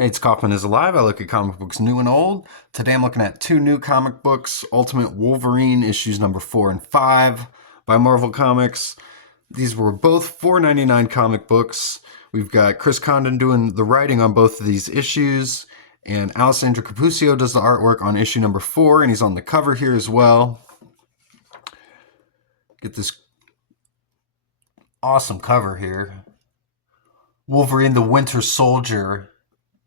Hey, it's Kaufman is Alive. I look at comic books new and old. Today I'm looking at two new comic books, Ultimate Wolverine issues number 4 and 5 by Marvel Comics. These were both $4.99 comic books. We've got Chris Condon doing the writing on both of these issues, and Alessandro Cappuccio does the artwork on issue number 4, and he's on the cover here as well. Get this awesome cover here. Wolverine the Winter Soldier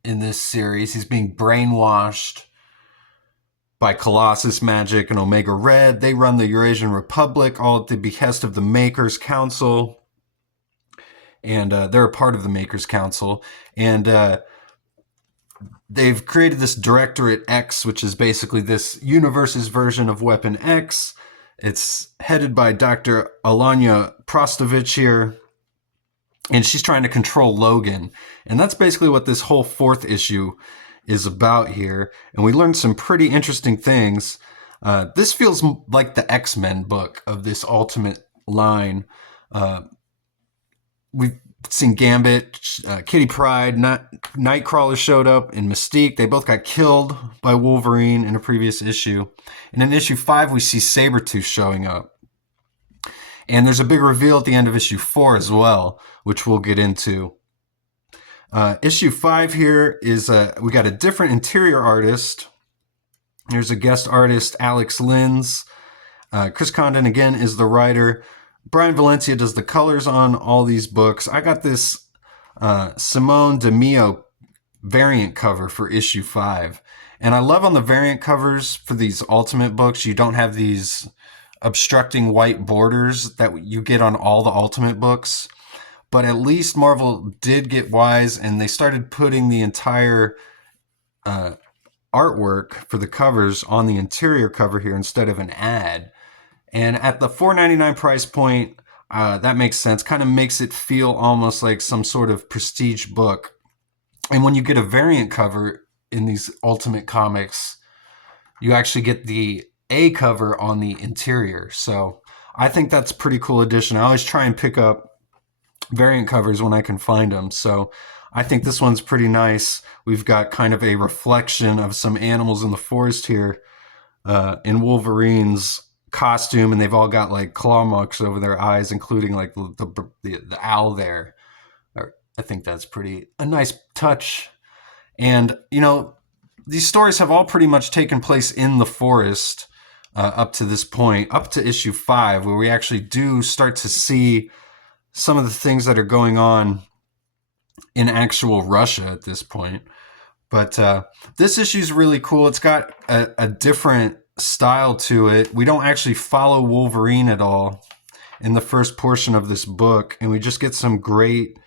in this series. He's being brainwashed by Colossus Magic and Omega Red. They run the Eurasian Republic, all at the behest of the Makers Council. And they're a part of the Makers Council. And they've created this Directorate X, which is basically this universe's version of Weapon X. It's headed by Dr. Alanya Prostovich here. And she's trying to control Logan. And that's basically what this whole 4th issue is about here. And we learned some pretty interesting things. This feels like the X-Men book of this Ultimate line. We've seen Gambit, Kitty Pryde, Nightcrawler showed up, and Mystique. They both got killed by Wolverine in a previous issue. And in issue 5, we see Sabretooth showing up. And there's a big reveal at the end of issue 4 as well, which we'll get into. Issue 5 here is, we got a different interior artist. Here's a guest artist, Alex Linz. Chris Condon, again, is the writer. Brian Valencia does the colors on all these books. I got this Simone DeMeo variant cover for issue 5. And I love on the variant covers for these Ultimate books, you don't have these obstructing white borders that you get on all the Ultimate books. But at least Marvel did get wise, and they started putting the entire artwork for the covers on the interior cover here instead of an ad. And at the $4.99 price point, that makes sense. Kind of makes it feel almost like some sort of prestige book. And when you get a variant cover in these Ultimate comics, you actually get the A cover on the interior. So I think that's a pretty cool addition. I always try and pick up variant covers when I can find them. So I think this one's pretty nice. We've got kind of a reflection of some animals in the forest here in Wolverine's costume, and they've all got like claw marks over their eyes, including like the owl there. I think that's a nice touch. And, you know, these stories have all pretty much taken place in the forest up to this point, up to issue 5, where we actually do start to see some of the things that are going on in actual Russia at this point. But this issue is really cool. It's got a different style to it. We don't actually follow Wolverine at all in the first portion of this book, and we just get some great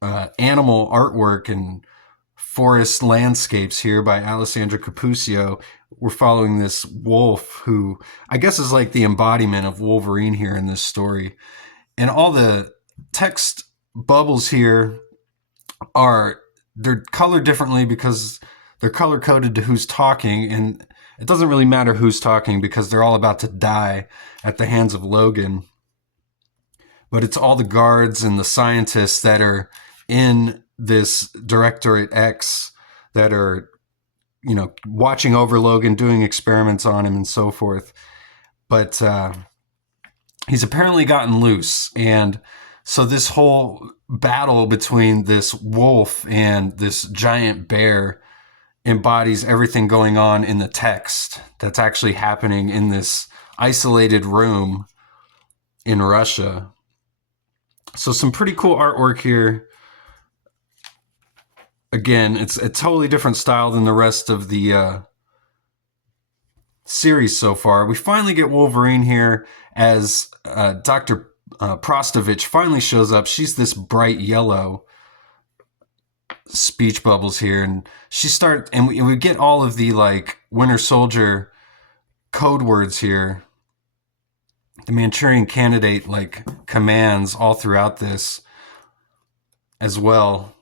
animal artwork and forest landscapes here by Alessandro Cappuccio. We're following this wolf who I guess is like the embodiment of Wolverine here in this story. And all the text bubbles here they're colored differently because they're color coded to who's talking, and it doesn't really matter who's talking because they're all about to die at the hands of Logan. But it's all the guards and the scientists that are in this Directorate X that are, you know, watching over Logan, doing experiments on him and so forth. But he's apparently gotten loose. And so this whole battle between this wolf and this giant bear embodies everything going on in the text that's actually happening in this isolated room in Russia. So some pretty cool artwork here. Again, it's a totally different style than the rest of the series so far. We finally get Wolverine here as Dr. Prostovich finally shows up. She's this bright yellow speech bubbles here, and we get all of the like Winter Soldier code words here. The Manchurian Candidate like commands all throughout this as well.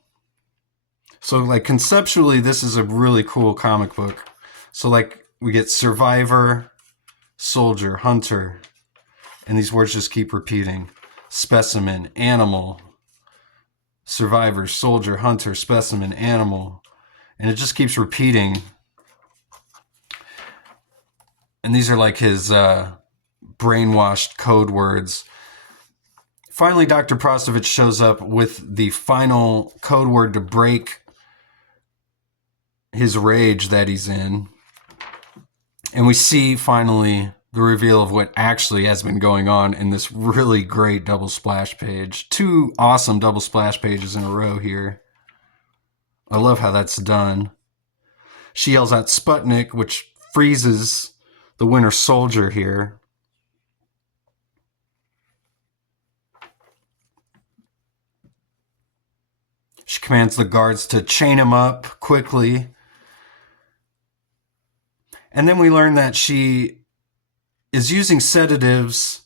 So like conceptually, this is a really cool comic book. So like we get survivor, soldier, hunter, and these words just keep repeating. Specimen, animal, survivor, soldier, hunter, specimen, animal. And it just keeps repeating. And these are like his brainwashed code words. Finally, Dr. Prostovich shows up with the final code word to break his rage that he's in. And we see finally the reveal of what actually has been going on in this really great double splash page. 2 awesome double splash pages in a row here. I love how that's done. She yells out Sputnik, which freezes the Winter Soldier here. She commands the guards to chain him up quickly. And then we learn that she is using sedatives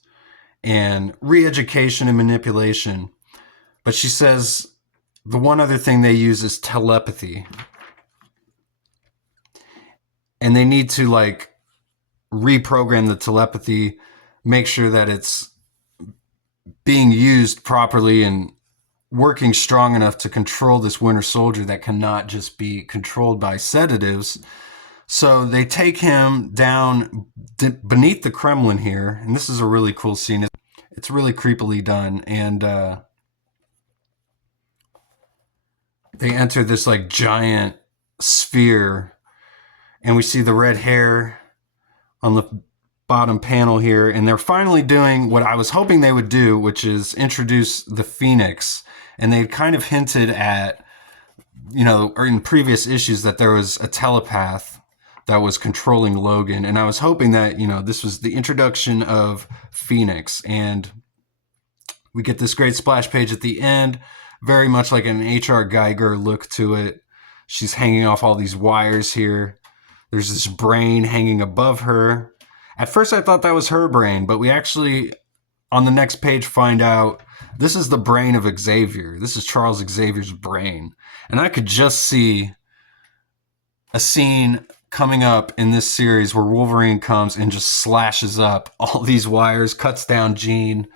and re-education and manipulation. But she says the one other thing they use is telepathy. And they need to like reprogram the telepathy, make sure that it's being used properly and working strong enough to control this Winter Soldier that cannot just be controlled by sedatives. So they take him down beneath the Kremlin here, and this is a really cool scene. It's really creepily done, and they enter this like giant sphere, and we see the red hair on the bottom panel here, and they're finally doing what I was hoping they would do, which is introduce the Phoenix. And they kind of hinted at, or in previous issues, that there was a telepath that was controlling Logan. And I was hoping that, this was the introduction of Phoenix. And we get this great splash page at the end, very much like an H.R. Geiger look to it. She's hanging off all these wires here. There's this brain hanging above her. At first I thought that was her brain, but we actually, on the next page, find out this is the brain of Xavier. This is Charles Xavier's brain. And I could just see a scene coming up in this series where Wolverine comes and just slashes up all these wires, cuts down Jean,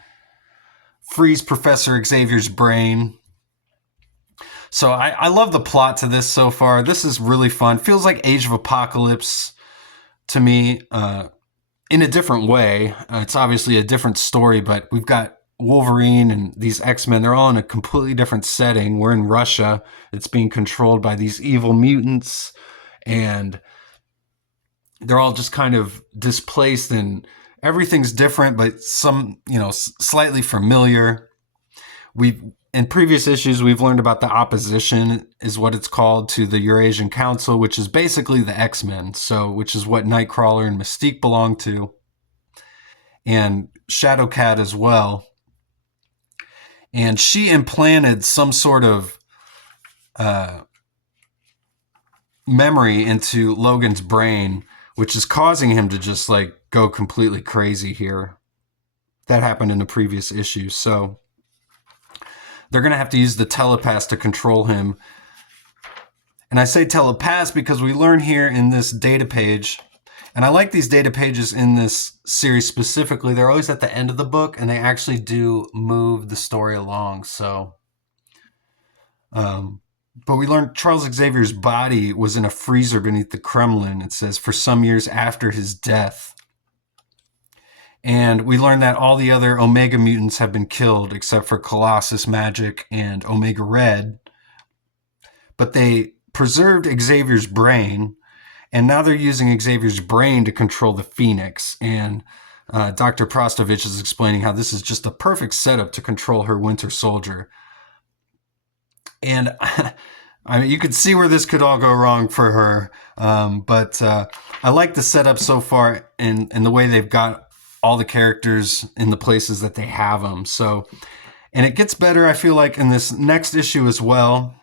frees Professor Xavier's brain. So I love the plot to this so far. This is really fun. Feels like Age of Apocalypse to me, in a different way. It's obviously a different story, but we've got Wolverine and these X-Men. They're all in a completely different setting. We're in Russia. It's being controlled by these evil mutants, and they're all just kind of displaced, and everything's different, but some, slightly familiar. In previous issues, we've learned about the opposition, is what it's called, to the Eurasian Council, which is basically the X-Men, which is what Nightcrawler and Mystique belong to, and Shadowcat as well. And she implanted some sort of memory into Logan's brain, which is causing him to just like go completely crazy here. That happened in a previous issue, so they're going to have to use the telepath to control him. And I say telepath because we learn here in this data page, and I like these data pages in this series specifically. They're always at the end of the book, and they actually do move the story along. So, but we learned Charles Xavier's body was in a freezer beneath the Kremlin, it says, for some years after his death. And we learned that all the other Omega mutants have been killed except for Colossus Magic and Omega Red. But they preserved Xavier's brain, and now they're using Xavier's brain to control the Phoenix. And Dr. Prostovich is explaining how this is just a perfect setup to control her Winter Soldier. And I mean, you could see where this could all go wrong for her. But I like the setup so far and the way they've got all the characters in the places that they have them. So, and it gets better, I feel like, in this next issue as well.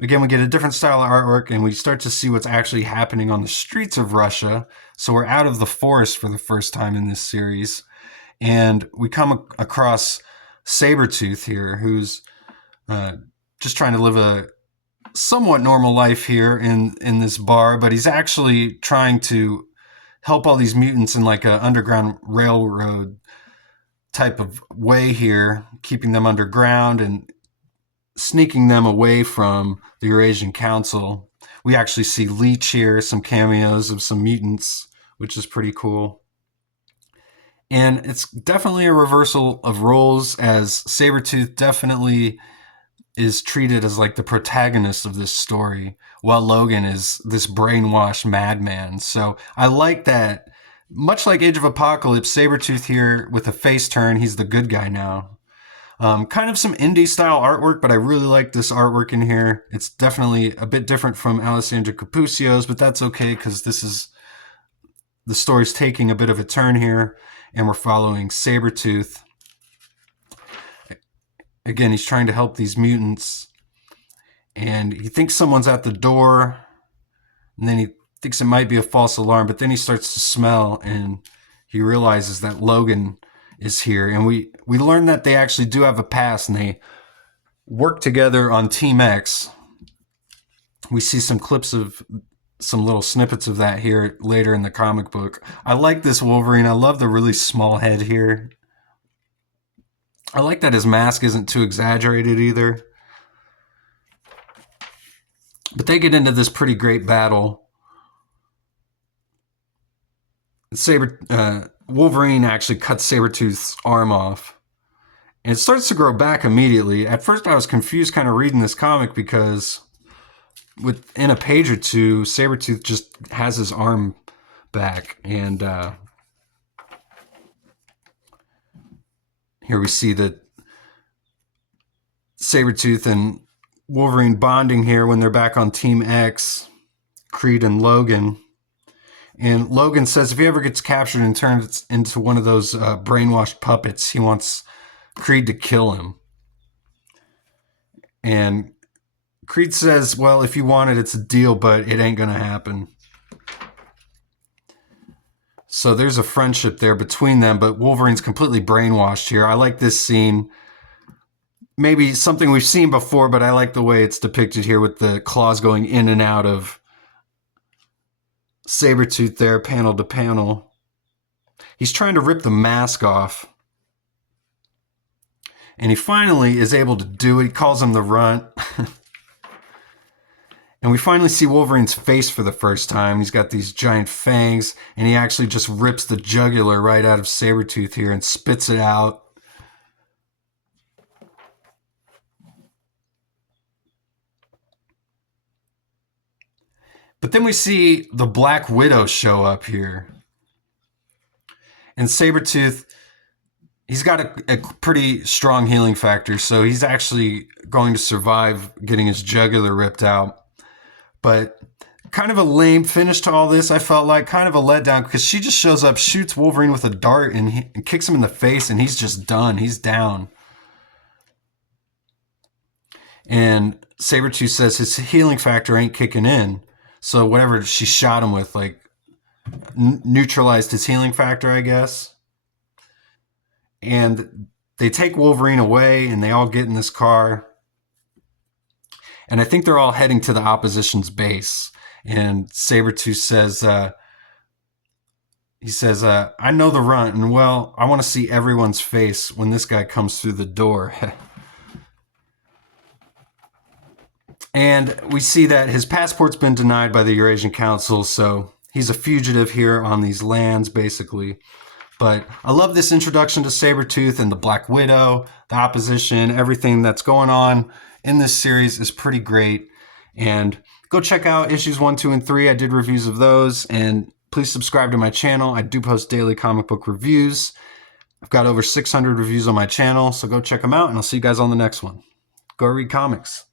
Again, we get a different style of artwork, and we start to see what's actually happening on the streets of Russia. So we're out of the forest for the first time in this series. And we come across Sabretooth here, who's just trying to live a somewhat normal life here in this bar, but he's actually trying to help all these mutants in like an underground railroad type of way here, keeping them underground and sneaking them away from the Eurasian Council. We actually see Leech here, some cameos of some mutants, which is pretty cool. And it's definitely a reversal of roles, as Sabretooth definitely is treated as like the protagonist of this story, while Logan is this brainwashed madman. So I like that. Much like Age of Apocalypse, Sabretooth here with a face turn, he's the good guy now. Kind of some indie style artwork, but I really like this artwork in here. It's definitely a bit different from Alessandro Cappuccio's, but that's okay because the story's taking a bit of a turn here, and we're following Sabretooth. Again, he's trying to help these mutants, and he thinks someone's at the door, and then he thinks it might be a false alarm, but then he starts to smell, and he realizes that Logan is here. And we learn that they actually do have a past, and they work together on Team X. We see some clips of some little snippets of that here later in the comic book. I like this Wolverine. I love the really small head here. I like that his mask isn't too exaggerated either. But they get into this pretty great battle. Wolverine actually cuts Sabretooth's arm off. And it starts to grow back immediately. At first I was confused kind of reading this comic because within a page or two, Sabretooth just has his arm back. And here we see that Sabretooth and Wolverine bonding here when they're back on Team X, Creed and Logan. And Logan says if he ever gets captured and turns into one of those brainwashed puppets, he wants Creed to kill him. And Creed says, well, if you want it, it's a deal, but it ain't going to happen. So there's a friendship there between them, but Wolverine's completely brainwashed here. I like this scene. Maybe something we've seen before, but I like the way it's depicted here with the claws going in and out of Sabretooth there, panel to panel. He's trying to rip the mask off. And he finally is able to do it. He calls him the Runt. And we finally see Wolverine's face for the first time. He's got these giant fangs, and he actually just rips the jugular right out of Sabretooth here and spits it out. But then we see the Black Widow show up here. And Sabretooth, he's got a pretty strong healing factor, so he's actually going to survive getting his jugular ripped out. But kind of a lame finish to all this, I felt like. Kind of a letdown, because she just shows up, shoots Wolverine with a dart, and kicks him in the face, and he's just done. He's down. And Sabretooth says his healing factor ain't kicking in. So whatever she shot him with, like, neutralized his healing factor, I guess. And they take Wolverine away, and they all get in this car. And I think they're all heading to the opposition's base. And Sabretooth says, I know the Runt, and well, I want to see everyone's face when this guy comes through the door. And we see that his passport's been denied by the Eurasian Council, so he's a fugitive here on these lands, basically. But I love this introduction to Sabretooth and the Black Widow, the opposition, everything that's going on in this series is pretty great. And go check out issues 1, 2, and 3. I did reviews of those. And please subscribe to my channel. I do post daily comic book reviews. I've got over 600 reviews on my channel, so go check them out, and I'll see you guys on the next one. Go read comics.